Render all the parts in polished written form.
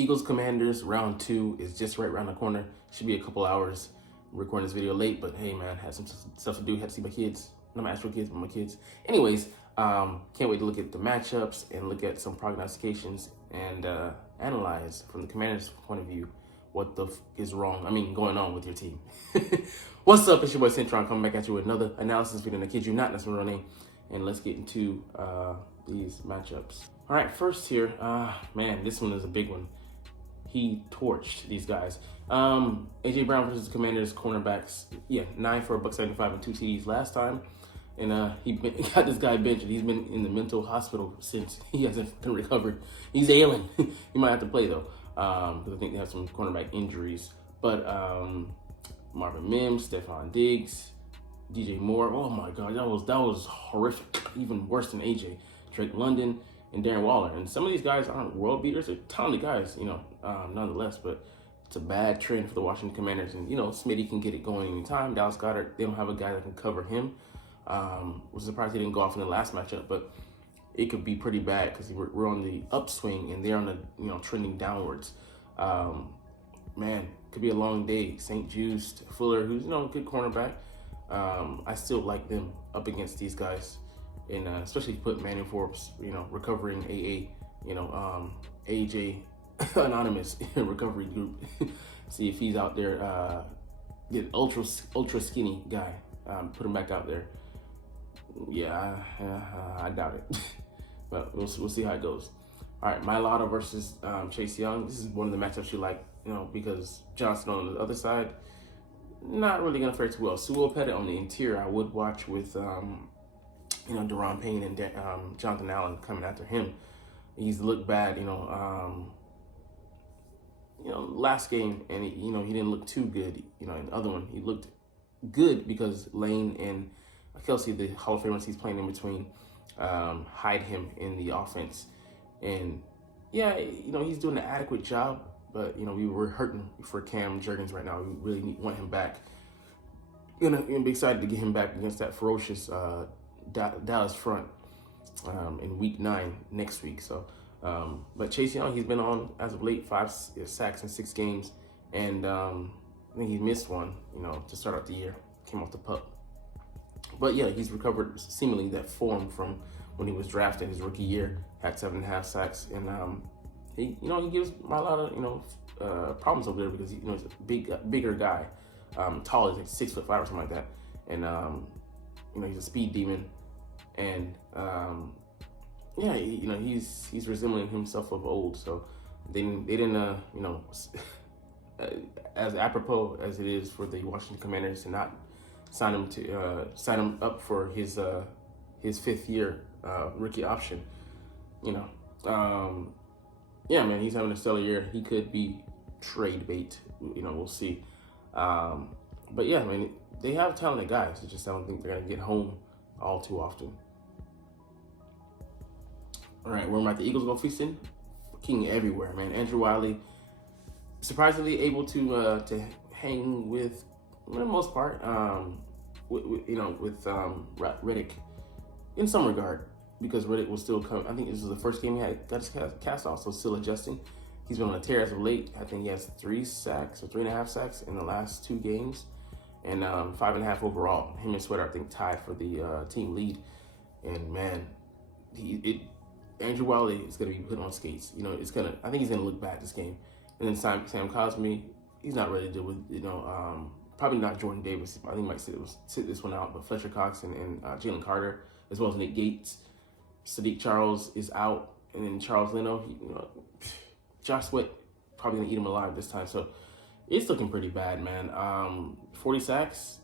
Eagles Commanders round 2 is just right around the corner. Should be a couple hours. I'm recording this video late, but hey man, had some stuff to do. Had to see my kids. Not my actual kids, but my kids. Anyways, can't wait to look at the matchups and look at some prognostications and analyze from the Commanders' point of view what the is wrong. Going on with your team. What's up? It's your boy Centron coming back at you with another analysis video. And I kid you not, that's my real name. And let's get into these matchups. All right, first here, man, this one is a big one. He torched these guys. AJ Brown versus Commanders cornerbacks. Yeah, 9 for $175 and 2 TDs last time. And he got this guy benched. He's been in the mental hospital since. He hasn't been recovered. He's ailing. He might have to play though, because I think they have some cornerback injuries. But Marvin Mims, Stephon Diggs, DJ Moore. Oh my God, that was horrific. Even worse than AJ. Drake London and Darren Waller. And some of these guys aren't world beaters. They're talented guys, nonetheless. But it's a bad trend for the Washington Commanders. And, Smitty can get it going anytime. Dallas Goedert, they don't have a guy that can cover him. Was surprised he didn't go off in the last matchup. But it could be pretty bad because we're on the upswing and they're on the, trending downwards. Man, could be a long day. St. Juste, Fuller, who's, a good cornerback. I still like them up against these guys. And especially if you put Manning Forbes, recovering AJ Anonymous recovery group. See if he's out there, get ultra skinny guy, put him back out there. Yeah, I doubt it. But we'll see how it goes. All right, Mailata versus Chase Young. This is one of the matchups you like, because Johnson on the other side, not really gonna fare too well. Sewell Pettit on the interior, I would watch with Daron Payne and Jonathan Allen coming after him. He's looked bad, last game, and he didn't look too good. In the other one, he looked good because Lane and Kelsey, the Hall of Famers he's playing in between, hide him in the offense. And yeah, he's doing an adequate job, but we were hurting for Cam Jurgens right now. We really want him back. Gonna be excited to get him back against that ferocious Dallas front in week 9 next week. So, but Chase Young, he's been on as of late 5 sacks in 6 games, and I think he missed one, to start out the year. Came off the pup. But yeah, he's recovered seemingly that form from when he was drafted his rookie year. Had 7.5 sacks, and he gives a lot of problems over there because he's a bigger guy, tall, he's like 6'5" or something like that, and he's a speed demon. And he's resembling himself of old. So they didn't as apropos as it is for the Washington Commanders to not sign him up for his 5th year rookie option. Yeah, man, he's having a stellar year. He could be trade bait. We'll see. But yeah, man, they have talented guys. I just don't think they're gonna get home all too often. All right, where might the Eagles go feasting? King everywhere, man. Andrew Wiley, surprisingly able to hang with, for the most part, with Riddick in some regard, because Riddick was still coming. I think this was the first game he got his cast off, so still adjusting. He's been on a tear as of late. I think he has 3 sacks or 3.5 sacks in the last 2 games, and 5.5 overall. Him and Sweater, I think, tied for the team lead. And man, Andrew Wiley is going to be put on skates. I think he's going to look bad this game. And then Sam Cosmi, he's not ready to deal with, probably not Jordan Davis. I think he might sit this one out. But Fletcher Cox and Jalen Carter, as well as Nick Gates. Sadiq Charles is out. And then Charles Leno, Josh Sweat probably going to eat him alive this time. So it's looking pretty bad, man. 40 sacks,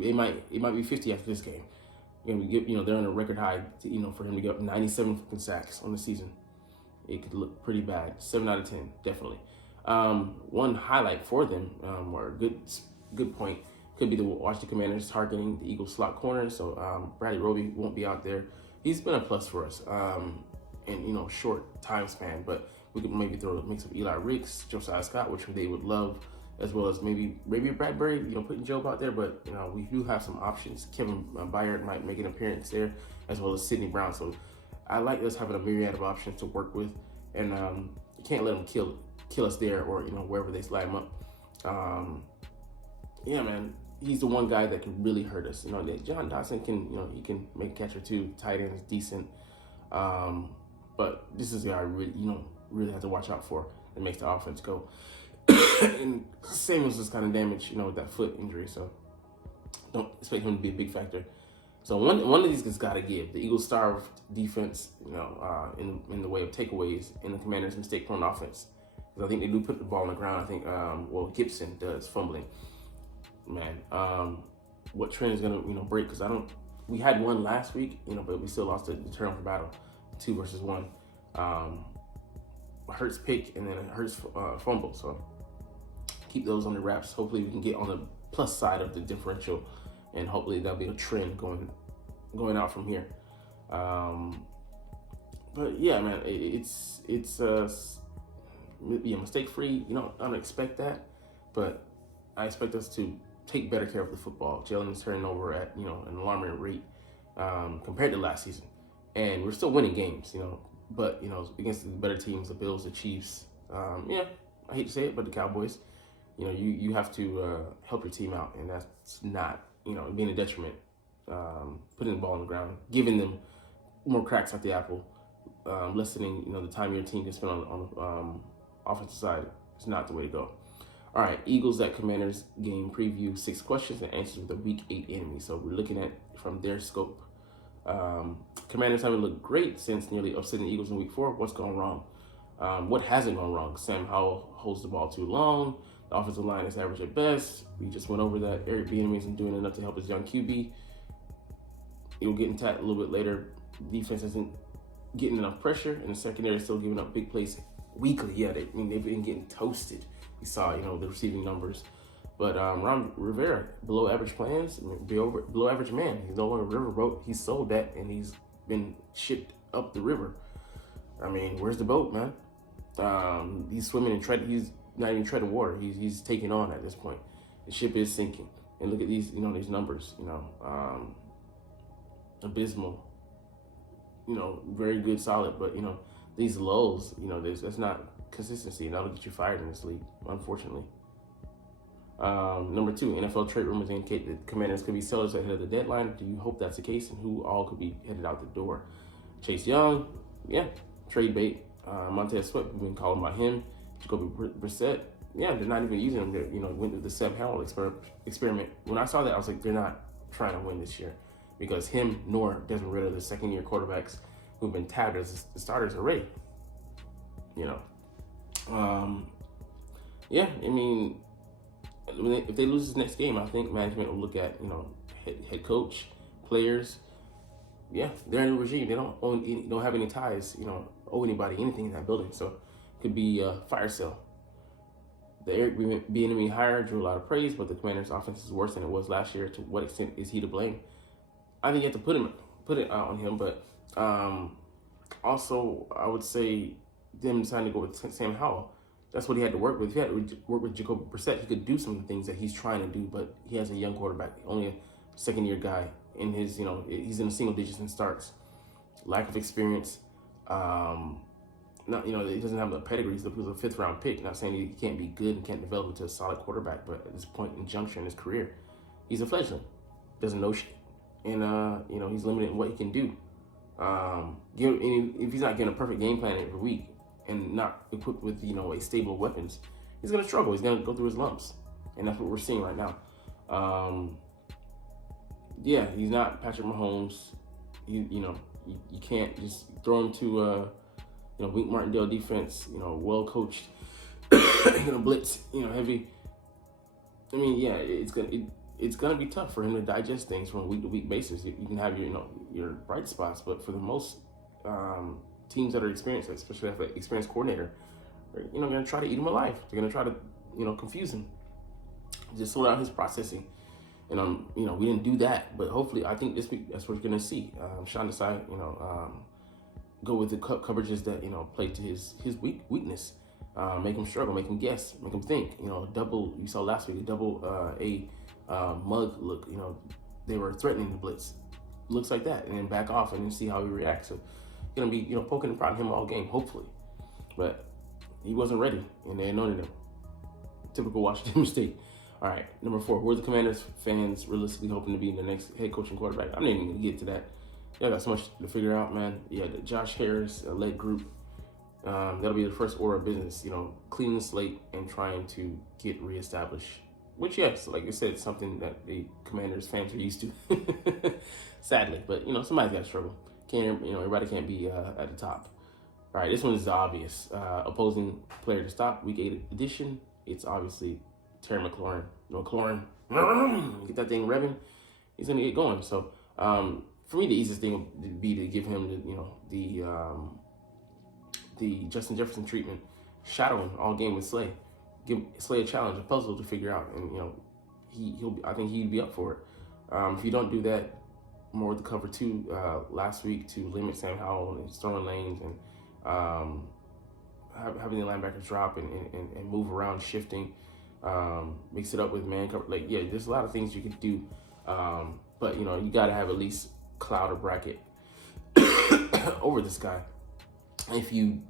it might be 50 after this game. They're on a record high, for him to get up 97 fucking sacks on the season. It could look pretty bad. 7 out of 10, definitely. One highlight for them, or a good point, could be the Washington Commanders targeting the Eagles slot corner. So Bradley Roby won't be out there. He's been a plus for us in short time span, but we could maybe throw a mix of Eli Ricks, Josiah Scott, which they would love, as well as maybe Bradbury, putting Job out there. But, we do have some options. Kevin Byard might make an appearance there, as well as Sidney Brown. So I like us having a myriad of options to work with, and you can't let them kill kill us there or, wherever they slide him up. Yeah, man, he's the one guy that can really hurt us. That John Dotson can, he can make a catch or two. Tight end is decent. But this is the guy I really have to watch out for that makes the offense go. And Samuels is kind of damaged, with that foot injury. So don't expect him to be a big factor. So one of these has got to give. The Eagles' starved defense, in the way of takeaways, and the Commanders' mistake-prone offense. Because I think they do put the ball on the ground. I think, Gibson does fumbling. Man, what trend is gonna break? Because we had one last week, but we still lost the turnover battle, 2 versus 1. Hurts pick and then Hurts fumble. So keep those on the wraps. Hopefully we can get on the plus side of the differential, and hopefully that'll be a trend going out from here. But yeah, man, it's mistake free. I don't expect that, but I expect us to take better care of the football. Jalen's turning over at an alarming rate compared to last season, and we're still winning games. But against the better teams, the Bills, the Chiefs. I hate to say it, but the Cowboys. You have to help your team out, and that's not being a detriment. Putting the ball on the ground, giving them more cracks at the apple, lessening the time your team can spend on the offensive side is not the way to go. All right, Eagles at Commanders game preview, 6 questions and answers with a Week 8 enemy. So we're looking at from their scope. Commanders haven't looked great since nearly upsetting the Eagles in Week 4. What's gone wrong? What hasn't gone wrong? Sam Howell holds the ball too long. The offensive line is average at best. We just went over that. Eric Bieniemy isn't doing enough to help his young QB. He'll get into that a little bit later. Defense isn't getting enough pressure, and the secondary is still giving up big plays weekly. Yeah, they've been getting toasted. We saw, the receiving numbers. But Ron Rivera, below average plans, below average man. He's no longer riverboat. He's sold that, and he's been shipped up the river. Where's the boat, man? He's swimming in he's not even treading water. He's taking on at this point. The ship is sinking. And look at these, these numbers, abysmal. Very good, solid, but these lows, that's not consistency, and that'll get you fired in this league, unfortunately. Number 2, NFL trade rumors indicate that Commanders could be sellers ahead of the deadline. Do you hope that's the case, and who all could be headed out the door? Chase Young, yeah, trade bait. Montez Sweat, we've been calling about him. Jacoby Brissett, yeah, they're not even using him. They went through the Sam Howell experiment. When I saw that, I was like, they're not trying to win this year, because him nor Desmond Ridder, the second-year quarterbacks who've been tabbed as the starters already. If they lose this next game, I think management will look at head coach, players. Yeah, they're in the regime. They don't have any ties. Owe anybody anything in that building. So it could be a fire sale. The Eric Bieniemy hire drew a lot of praise, but the Commanders' offense is worse than it was last year. To what extent is he to blame? I think you have to put it on him, but also I would say them deciding to go with Sam Howell. That's what he had to work with. If he had to work with Jacoby Brissett, he could do some of the things that he's trying to do, but he has a young quarterback, only a second-year guy. In his, he's in the single digits in starts. Lack of experience. He doesn't have the pedigree. He was a 5th-round pick. Not saying he can't be good and can't develop into a solid quarterback, but at this point in juncture in his career, he's a fledgling. Doesn't know shit. And, he's limited in what he can do. If he's not getting a perfect game plan every week, and not equipped with, a stable weapons, he's going to struggle. He's going to go through his lumps. And that's what we're seeing right now. He's not Patrick Mahomes. You can't just throw him to, Wink Martindale defense, well coached, gonna blitz, heavy. It's gonna be tough for him to digest things from a week to week basis. You can have your bright spots, but for the most teams that are experienced, especially if an experienced coordinator, they're gonna try to eat him alive. They're gonna try to confuse him, just slow down his processing. And we didn't do that, but hopefully, I think this week that's what we're gonna see. Sean Desai, go with the coverages that play to his weakness, make him struggle, make him guess, make him think. Double. You saw last week a double mug look. They were threatening the blitz, looks like that, and then back off and then see how he reacts. So gonna be poking and prodding him all game, hopefully. But he wasn't ready, and they anointed him. Typical Washington mistake. All right, number 4. Who are the Commanders fans realistically hoping to be the next head coaching quarterback? I'm not even going to get to that. Y'all got so much to figure out, man. Yeah, the Josh Harris led group. That'll be the first order of business, cleaning the slate and trying to get reestablished. Which, yes, like I said, something that the Commanders fans are used to, sadly. But somebody's got to struggle. Everybody can't be at the top. All right, this one is obvious. Opposing player to stop, Week 8 edition. It's obviously Terry McLaurin. Get that thing revving. He's gonna get going. So, for me, the easiest thing would be to give him the Justin Jefferson treatment, shadowing all game with Slay. Give Slay a challenge, a puzzle to figure out, and I think he'd be up for it. If you don't do that, more with the cover 2 last week to limit Sam Howell and Sterling Lanes and having the linebackers drop and move around, shifting, mix it up with man cover. There's a lot of things you can do, but you got to have at least cloud or bracket over this guy. If you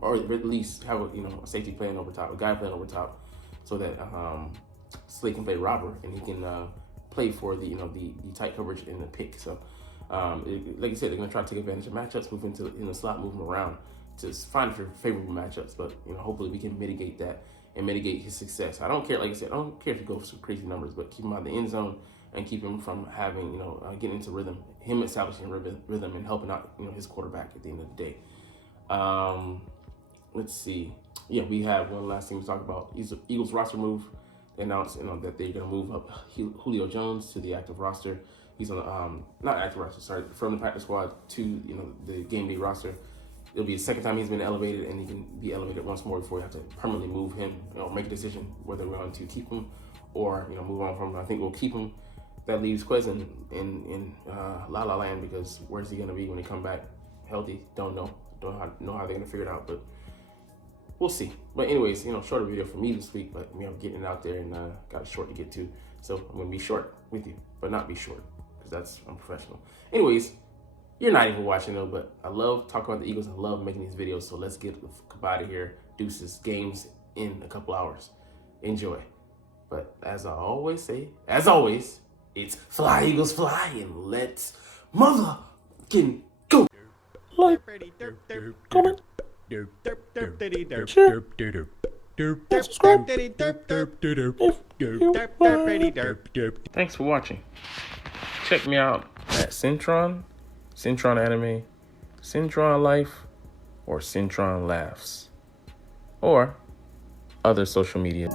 or at least have a safety playing over top, a guy playing over top, so that Slay can play robber and he can play for the tight coverage and the pick. So like I said, they're gonna try to take advantage of matchups, move into the slot, move him around to find favorable matchups. But hopefully we can mitigate that and mitigate his success. I don't care, like I said, I don't care if you go for some crazy numbers, but keep him out of the end zone and keep him from having getting into rhythm, him establishing rhythm and helping out his quarterback at the end of the day. Let's see. Yeah, we have one last thing to talk about. Eagles roster move. They announced that they're gonna move up Julio Jones to the active roster. He's on the not active roster, sorry, from the practice squad to the game day roster. It'll be the second time he's been elevated, and he can be elevated once more before you have to permanently move him. Make a decision whether we're going to keep him or move on from him. I think we'll keep him. That leaves Quez in La La Land, because where's he gonna be when he come back healthy? Don't know. Don't know how they're gonna figure it out, but we'll see. But anyways, shorter video for me this week, but I'm getting it out there and got a short to get to, so I'm gonna be short with you, but not be short, because that's unprofessional. Anyways, you're not even watching though, but I love talking about the Eagles. I love making these videos, so let's get out of here. Deuces, games in a couple hours. Enjoy. But as I always say, as always, it's fly Eagles fly, and let's motherfucking go. Like, comment, share, subscribe if you want. Thanks for watching. Check me out at Centron Anime, Centron Life, or Centron Laughs, or other social media.